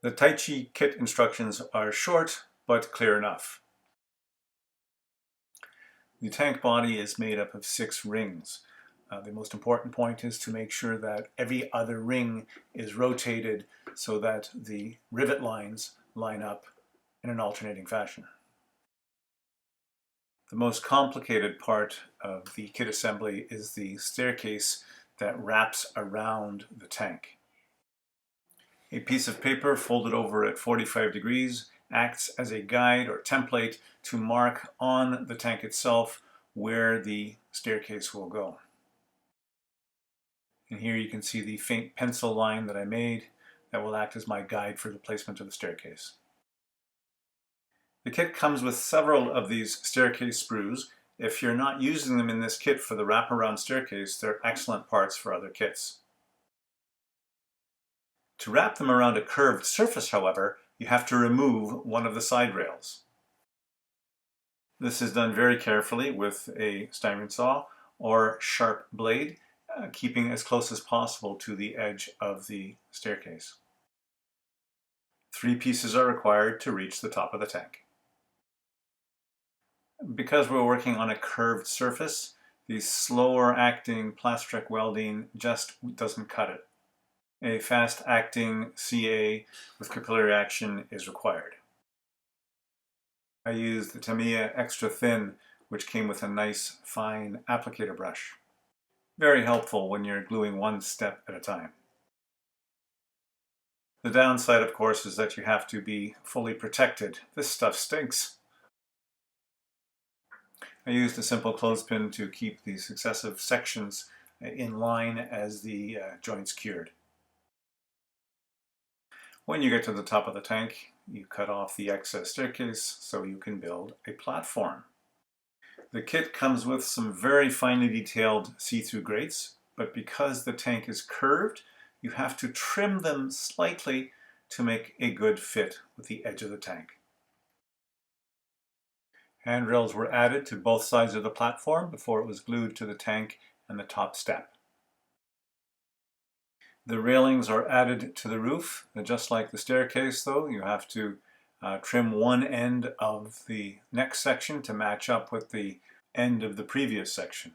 The Tai Chi kit instructions are short, but clear enough. The tank body is made up of 6 rings. The most important point is to make sure that every other ring is rotated so that the rivet lines line up in an alternating fashion. The most complicated part of the kit assembly is the staircase that wraps around the tank. A piece of paper folded over at 45 degrees acts as a guide or template to mark on the tank itself where the staircase will go. And here you can see the faint pencil line that I made that will act as my guide for the placement of the staircase. The kit comes with several of these staircase sprues. If you're not using them in this kit for the wraparound staircase, they're excellent parts for other kits. To wrap them around a curved surface, however, you have to remove one of the side rails. This is done very carefully with a styrene saw or sharp blade, keeping as close as possible to the edge of the staircase. 3 pieces are required to reach the top of the tank. Because we're working on a curved surface, the slower acting plastric welding just doesn't cut it. A fast acting CA with capillary action is required. I used the Tamiya Extra Thin, which came with a nice fine applicator brush. Very helpful when you're gluing one step at a time. The downside, of course, is that you have to be fully protected. This stuff stinks. I used a simple clothespin to keep the successive sections in line as the joints cured. When you get to the top of the tank, you cut off the excess staircase so you can build a platform. The kit comes with some very finely detailed see-through grates, but because the tank is curved, you have to trim them slightly to make a good fit with the edge of the tank. Handrails were added to both sides of the platform before it was glued to the tank and the top step. The railings are added to the roof. Just like the staircase, though, you have to trim one end of the next section to match up with the end of the previous section.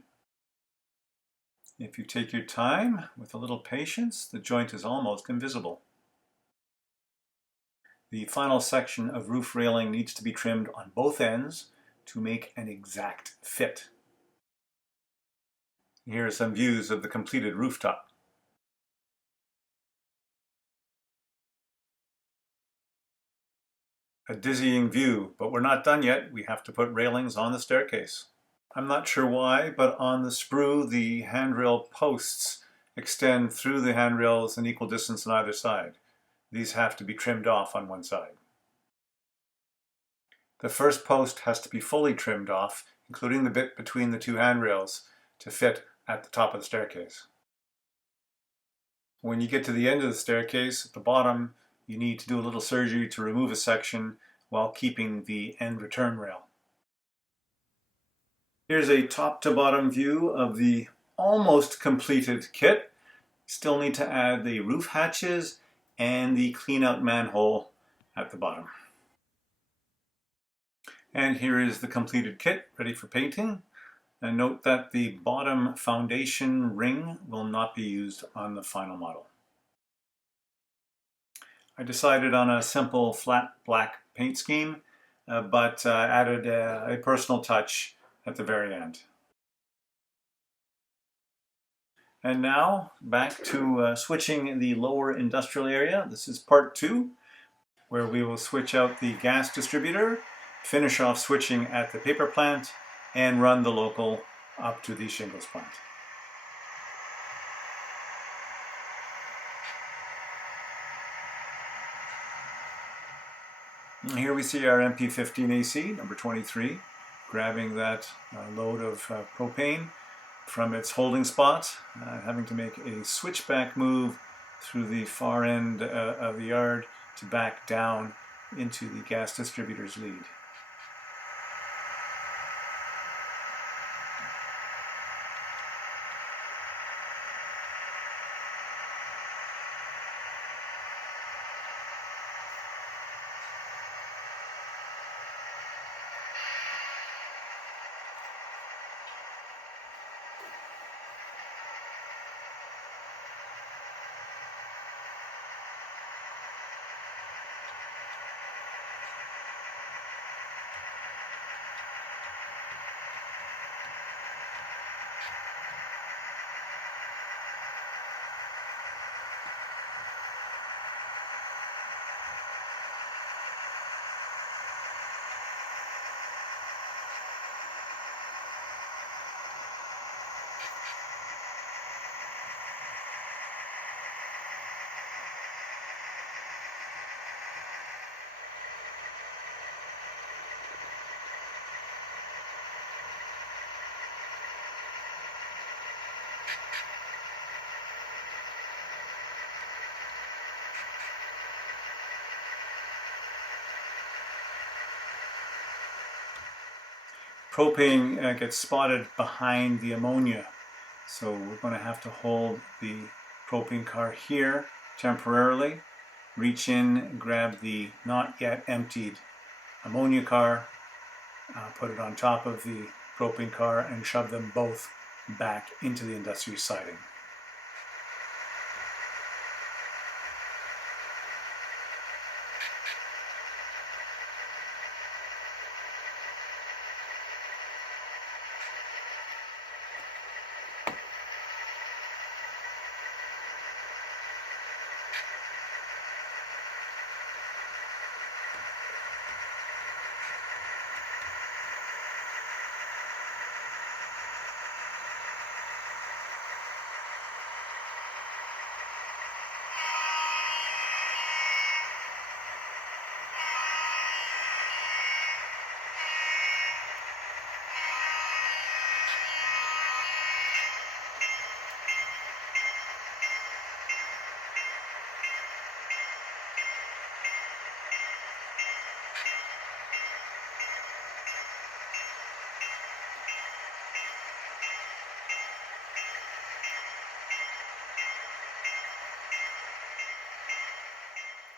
If you take your time, with a little patience, the joint is almost invisible. The final section of roof railing needs to be trimmed on both ends to make an exact fit. Here are some views of the completed rooftop. A dizzying view, but we're not done yet. We have to put railings on the staircase. I'm not sure why, but on the sprue, the handrail posts extend through the handrails an equal distance on either side. These have to be trimmed off on one side. The first post has to be fully trimmed off, including the bit between the 2 handrails, to fit at the top of the staircase. When you get to the end of the staircase, at the bottom, you need to do a little surgery to remove a section while keeping the end return rail. Here's a top to bottom view of the almost completed kit. Still need to add the roof hatches and the clean out manhole at the bottom. And here is the completed kit ready for painting. And note that the bottom foundation ring will not be used on the final model. I decided on a simple flat black paint scheme, but added a personal touch at the very end. And now back to switching the lower industrial area. This is part 2, where we will switch out the gas distributor, finish off switching at the paper plant, and run the local up to the shingles plant. And here we see our MP15AC, number 23, grabbing that load of propane from its holding spot, having to make a switchback move through the far end of the yard to back down into the gas distributor's lead. propane gets spotted behind the ammonia. So we're going to have to hold the propane car here temporarily, reach in, grab the not yet emptied ammonia car, put it on top of the propane car, and shove them both back into the industrial siding.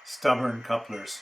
Stubborn couplers.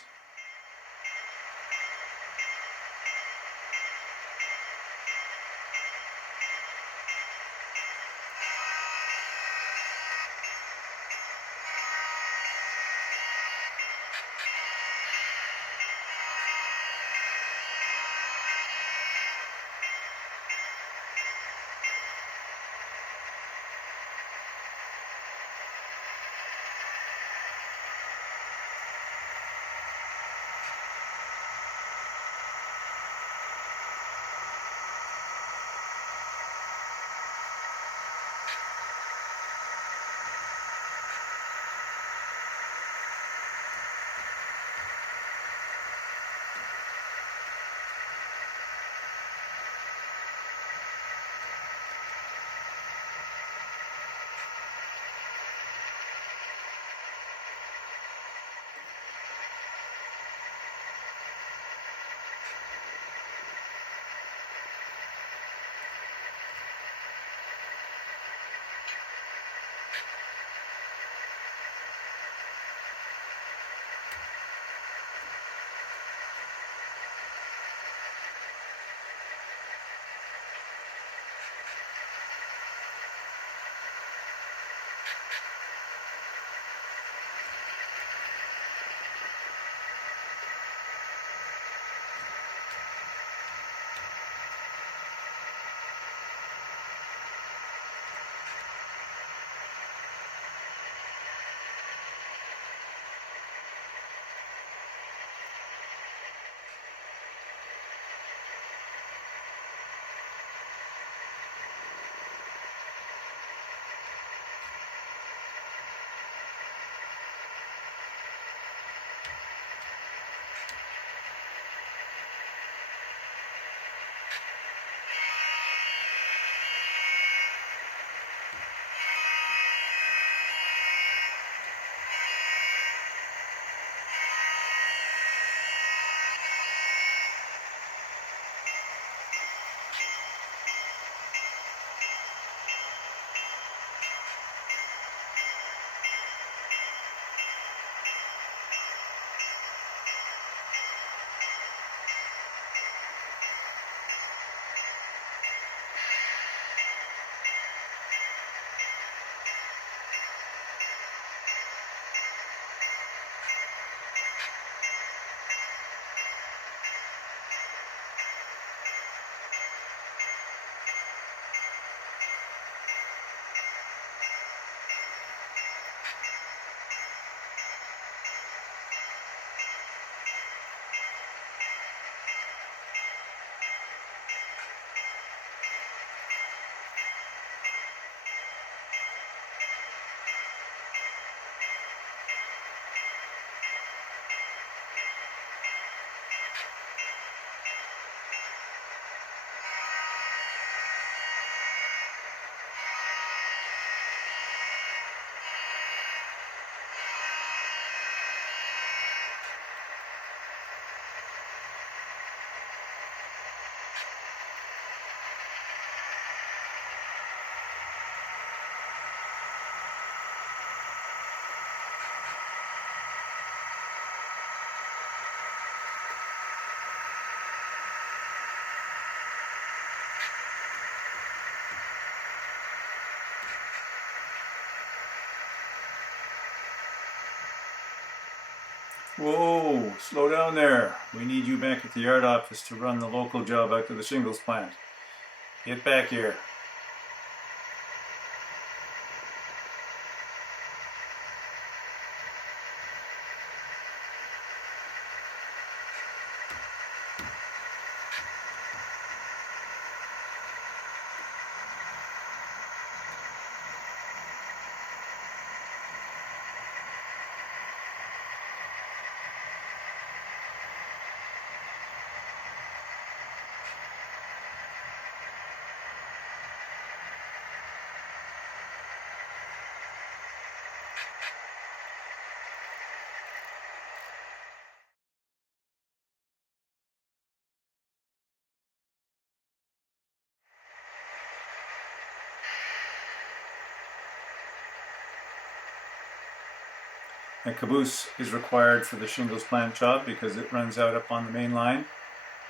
Whoa, slow down there. We need you back at the yard office to run the local job out to the shingles plant. Get back here. A caboose is required for the shingles plant job because it runs out up on the main line.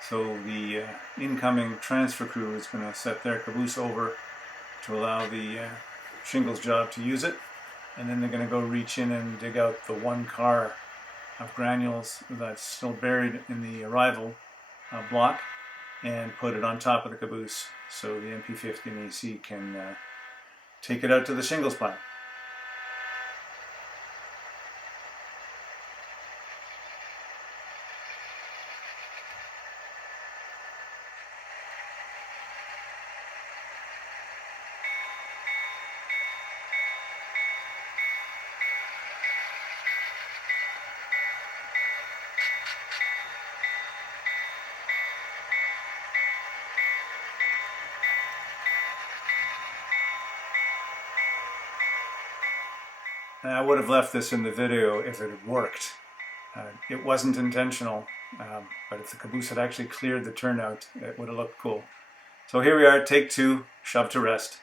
So the incoming transfer crew is going to set their caboose over to allow the shingles job to use it. And then they're going to go reach in and dig out the 1 car of granules that's still buried in the arrival block and put it on top of the caboose so the MP50 and AC can take it out to the shingles plant. And I would have left this in the video if it had worked. It wasn't intentional, but if the caboose had actually cleared the turnout, it would have looked cool. So here we are, take 2, shove to rest.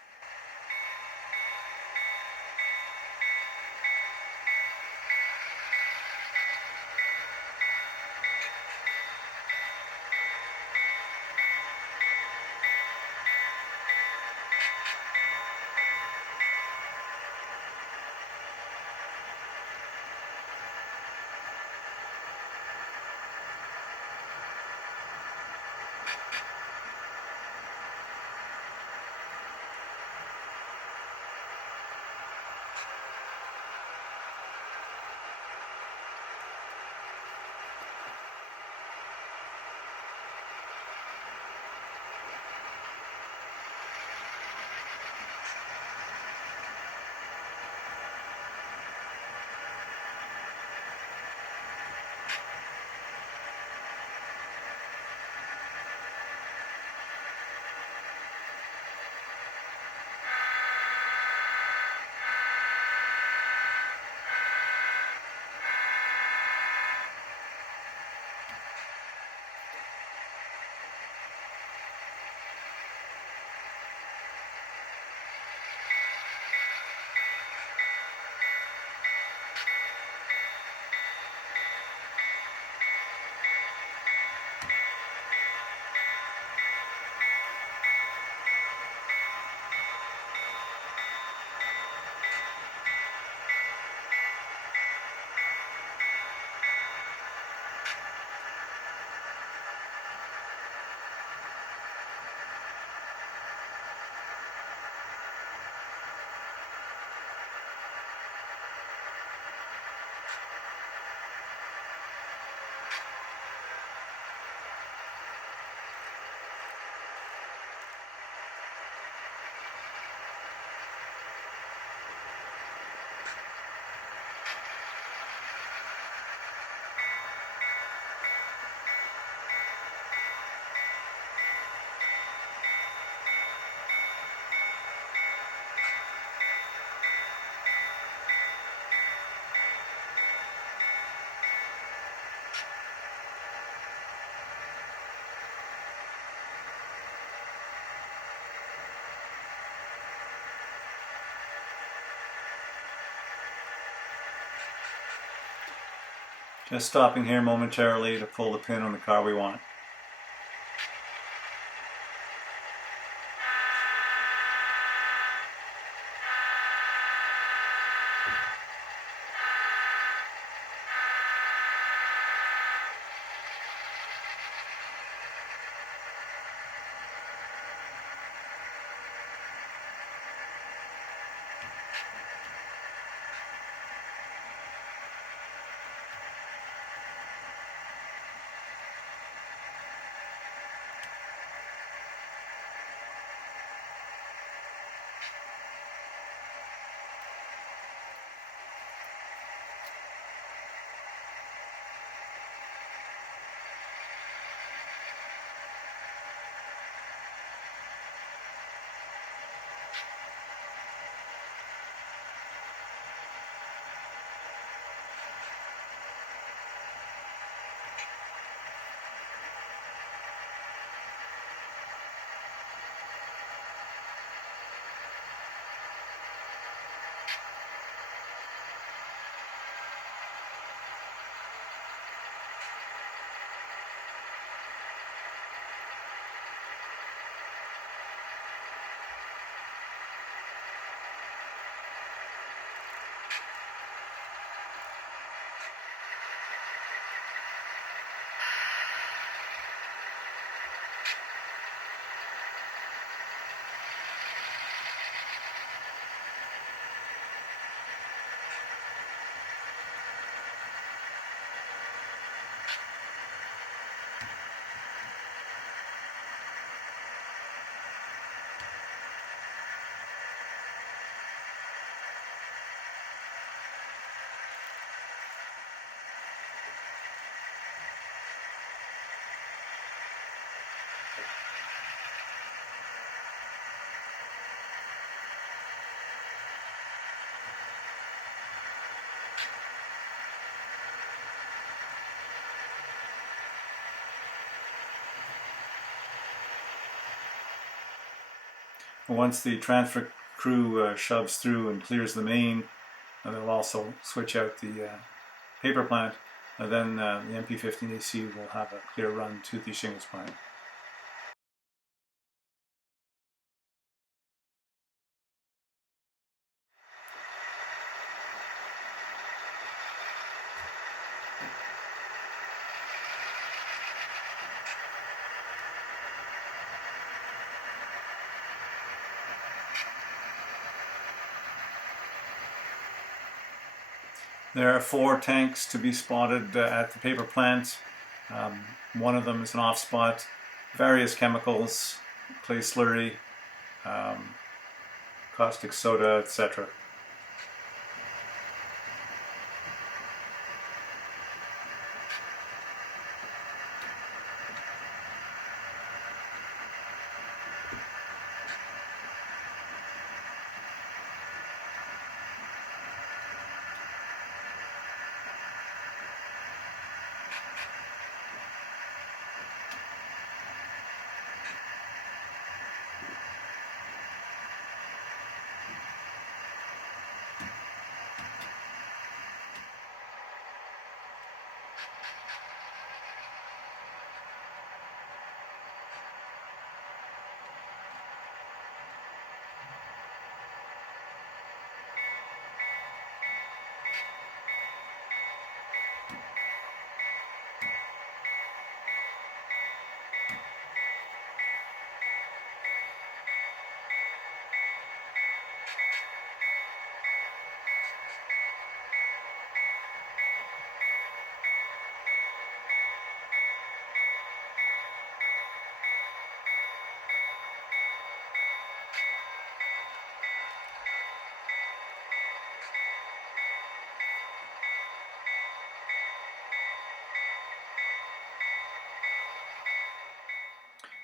Just stopping here momentarily to pull the pin on the car we want. Once the transfer crew shoves through and clears the main, they'll also switch out the paper plant, and then the MP15 AC will have a clear run to the shingles plant. There are 4 tanks to be spotted at the paper plant. One of them is an off spot, various chemicals, clay slurry, caustic soda, etc.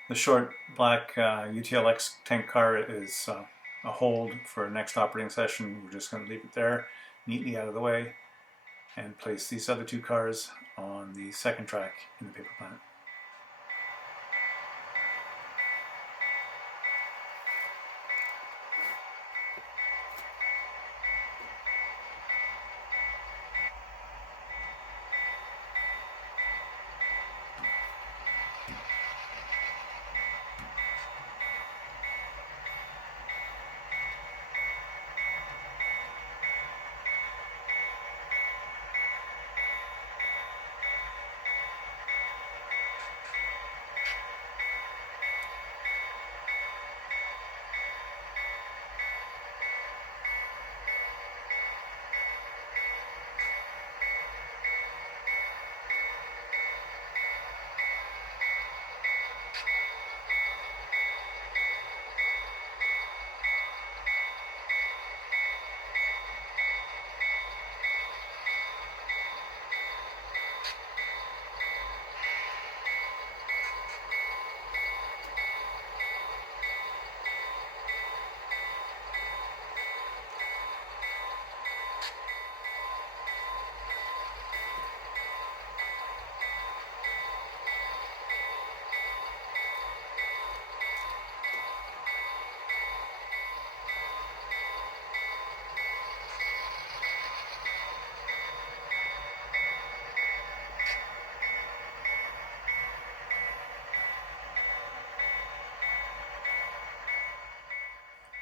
The short black UTLX tank car is a hold for next operating session. We're just going to leave it there, neatly out of the way, and place these other 2 cars on the second track in the paper plant.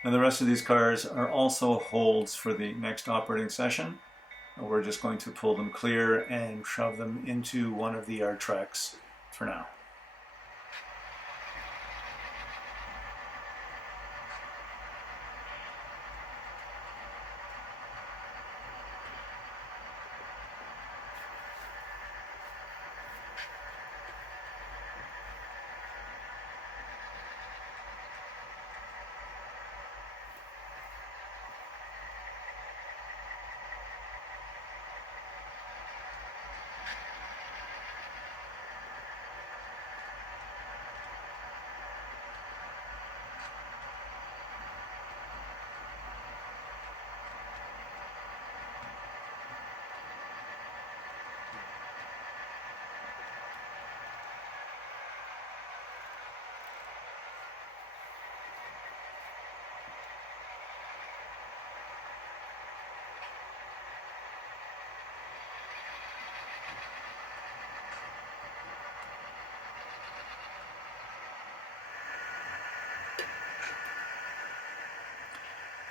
And the rest of these cars are also holds for the next operating session. We're just going to pull them clear and shove them into one of the yard tracks for now.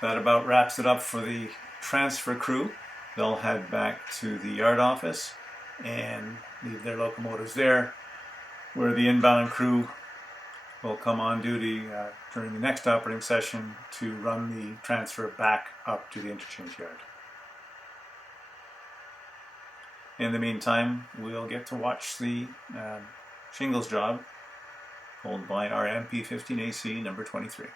that about wraps it up for the transfer crew. They'll head back to the yard office and leave their locomotives there, where the inbound crew will come on duty during the next operating session to run the transfer back up to the interchange yard. In the meantime, we'll get to watch the Shingles job pulled by our MP15AC number 23.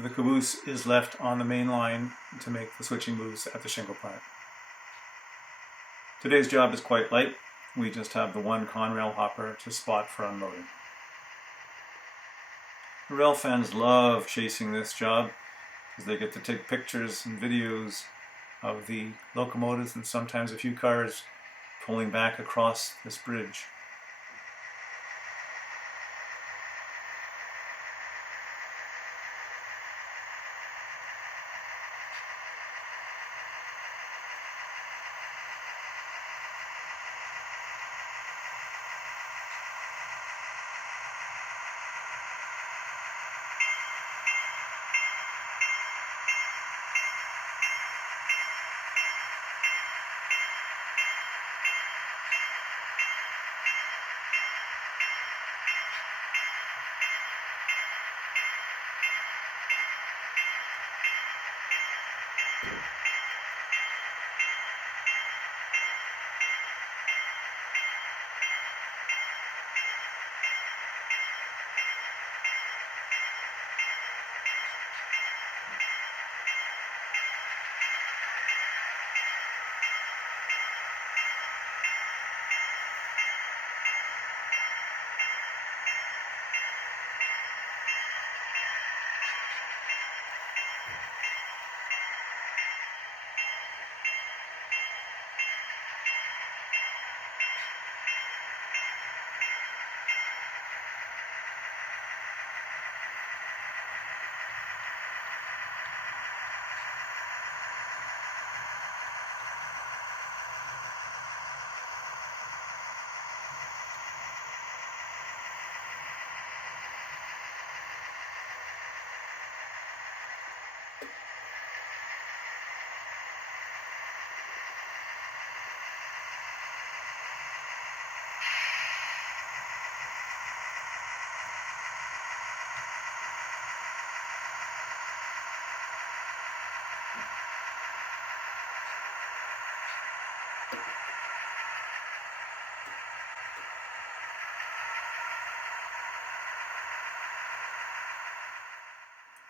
The caboose is left on the main line to make the switching moves at the shingle plant. Today's job is quite light. We just have the one Conrail hopper to spot for unloading. The rail fans love chasing this job because they get to take pictures and videos of the locomotives and sometimes a few cars pulling back across this bridge.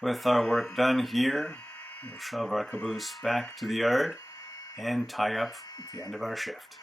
With our work done here, we'll shove our caboose back to the yard and tie up the end of our shift.